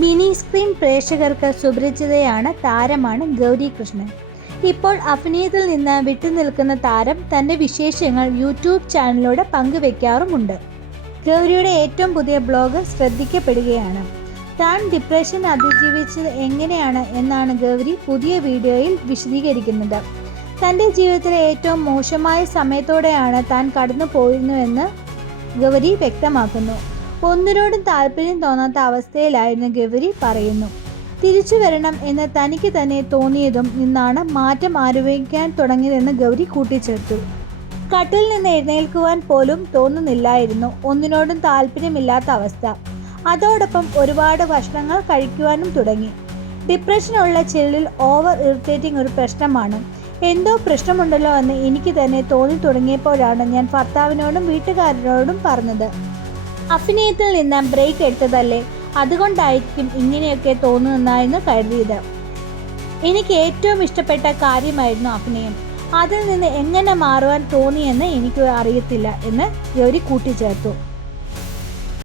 Mini screen പ്രേക്ഷകർക്ക് സുപരിചിതയാണ് താരമാണ് ഗൗരി കൃഷ്ണൻ. ഇപ്പോൾ അഭിനയത്തിൽ നിന്ന് വിട്ടുനിൽക്കുന്ന താരം തൻ്റെ വിശേഷങ്ങൾ യൂട്യൂബ് ചാനലിലൂടെ പങ്കുവെക്കാറുമുണ്ട്. ഗൗരിയുടെ ഏറ്റവും പുതിയ ബ്ലോഗ് ശ്രദ്ധിക്കപ്പെടുകയാണ്. താൻ ഡിപ്രഷൻ അതിജീവിച്ചത് എങ്ങനെയാണ് എന്നാണ് ഗൗരി പുതിയ വീഡിയോയിൽ വിശദീകരിക്കുന്നത്. തൻ്റെ ജീവിതത്തിലെ ഏറ്റവും മോശമായ സമയത്തോടെയാണ് താൻ കടന്നു പോയിരുന്നുവെന്ന് ഗൗരി വ്യക്തമാക്കുന്നു. ഒന്നിനോടും താല്പര്യം തോന്നാത്ത അവസ്ഥയിലായിരുന്നു ഗൗരി പറയുന്നു. തിരിച്ചു വരണം എന്ന് തനിക്ക് തന്നെ തോന്നിയതും നിന്നാണ് മാറ്റം ആരംഭിക്കാൻ തുടങ്ങിയതെന്ന് ഗൗരി കൂട്ടിച്ചേർത്തു. കട്ടിൽ നിന്ന് എഴുന്നേൽക്കുവാൻ പോലും തോന്നുന്നില്ലായിരുന്നു. ഒന്നിനോടും താല്പര്യമില്ലാത്ത അവസ്ഥ. അതോടൊപ്പം ഒരുപാട് ഭക്ഷണങ്ങൾ കഴിക്കുവാനും തുടങ്ങി. ഡിപ്രഷനുള്ള ചിലരിൽ ഓവർ ഇറിറ്റേറ്റിംഗ് ഒരു പ്രശ്നമാണ്. എന്തോ പ്രശ്നമുണ്ടല്ലോ എന്ന് എനിക്ക് തന്നെ തോന്നി തുടങ്ങിയപ്പോഴാണ് ഞാൻ ഭർത്താവിനോടും വീട്ടുകാരോടും പറഞ്ഞത്. അഭിനയത്തിൽ നിന്ന് ബ്രേക്ക് എടുത്തതല്ലേ, അതുകൊണ്ടായിരിക്കും ഇങ്ങനെയൊക്കെ തോന്നുന്നതെന്നായിരുന്നു കരുതിയത്. എനിക്ക് ഏറ്റവും ഇഷ്ടപ്പെട്ട കാര്യമായിരുന്നു അഭിനയം. അതിൽ നിന്ന് എങ്ങനെ മാറുവാൻ തോന്നിയെന്ന് എനിക്ക് അറിയത്തില്ല എന്ന് ഗൗരി കൂട്ടിച്ചേർത്തു.